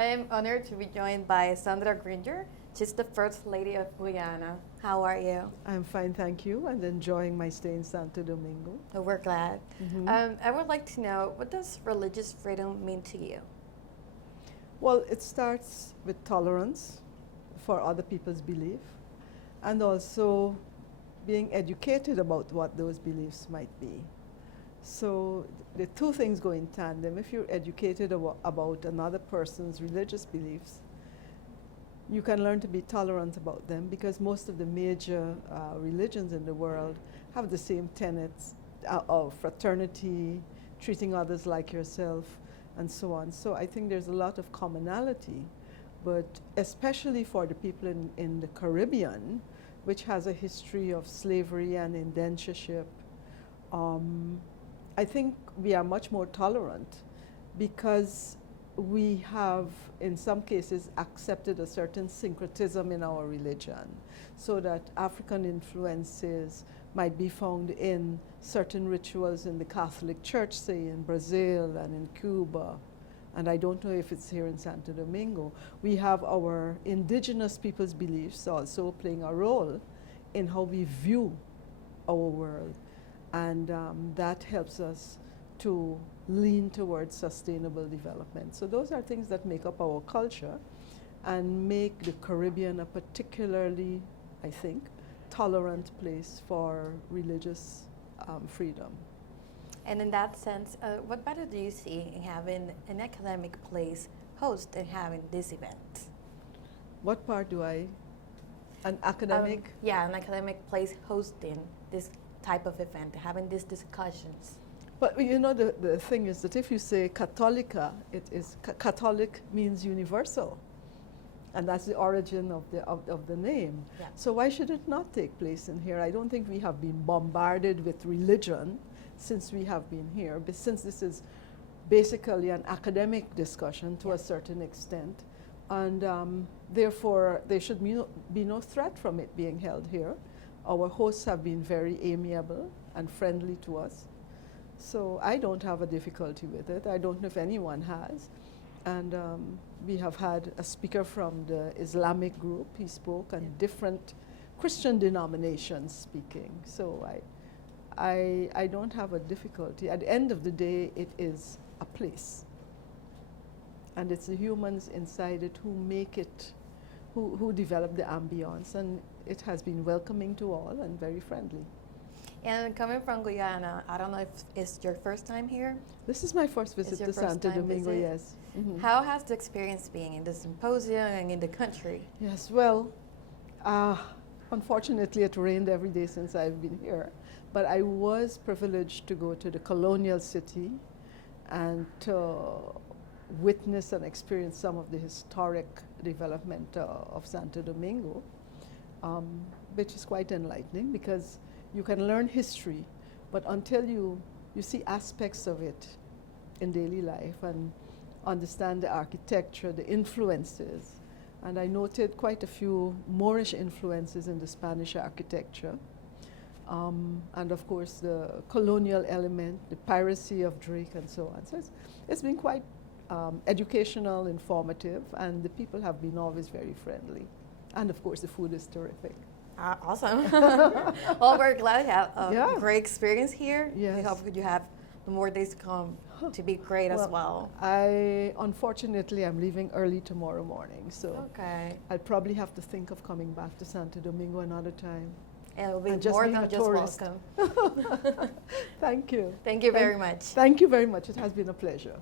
I am honored to be joined by Sandra Granger. She's the First Lady of Guyana. How are you? I'm fine, thank you, and enjoying my stay in Santo Domingo. Oh, we're glad. Mhm. I would like to know, what does religious freedom mean to you? Well, it starts with tolerance for other people's belief, and also being educated about what those beliefs might be. So the two things go in tandem. If you're educated about another person's religious beliefs, you can learn to be tolerant about them, because most of the major religions in the world have the same tenets of fraternity, treating others like yourself, and so on. So I think there's a lot of commonality, but especially for the people in the Caribbean, which has a history of slavery and indentureship, I think we are much more tolerant because we have, in some cases, accepted a certain syncretism in our religion, so that African influences might be found in certain rituals in the Catholic Church, say in Brazil and in Cuba, and I don't know if it's here in Santo Domingo. We have our indigenous people's beliefs also playing a role in how we view our world, and that helps us to lean towards sustainable development. So those are things that make up our culture and make the Caribbean a particularly, I think, tolerant place for religious freedom. And in that sense, what better do you see in having an academic place host and having this event? What part do I, an academic? Yeah, an academic place hosting this type of event, having these discussions. But you know, the thing is that if you say Catholica, it is Catholic means universal, and that's the origin of the name. Yeah. So why should it not take place in here? I don't think we have been bombarded with religion since we have been here, but since this is basically an academic discussion to a certain extent, and therefore there should be no threat from it being held here. Our hosts have been very amiable and friendly to us. So I don't have a difficulty with it. I don't know if anyone has. And we have had a speaker from the Islamic group. He spoke, and different Christian denominations speaking. So I don't have a difficulty. At the end of the day, it is a place. And it's the humans inside it who make it, who develop the ambience. And it has been welcoming to all and very friendly. And coming from Guyana, I don't know if it's your first time here. This is my first visit to Santo Domingo, yes. Mm-hmm. How has the experience been in the symposium and in the country? Yes, well, unfortunately it rained every day since I've been here, but I was privileged to go to the colonial city and to witness and experience some of the historic development of Santo Domingo, which is quite enlightening, because you can learn history, but until you see aspects of it in daily life and understand the architecture, the influences, and I noted quite a few Moorish influences in the Spanish architecture, and of course the colonial element, the piracy of Drake and so on. So it's been quite educational, informative, and the people have been always very friendly. And of course the food is terrific. Awesome. Well, we're glad to have a great experience here. Yes. We hope you have more days to come to be great as well. Unfortunately, I'm leaving early tomorrow morning, so I'll probably have to think of coming back to Santo Domingo another time. And it'll be more than just welcome. Thank you. Thank you very much. Thank you very much. It has been a pleasure.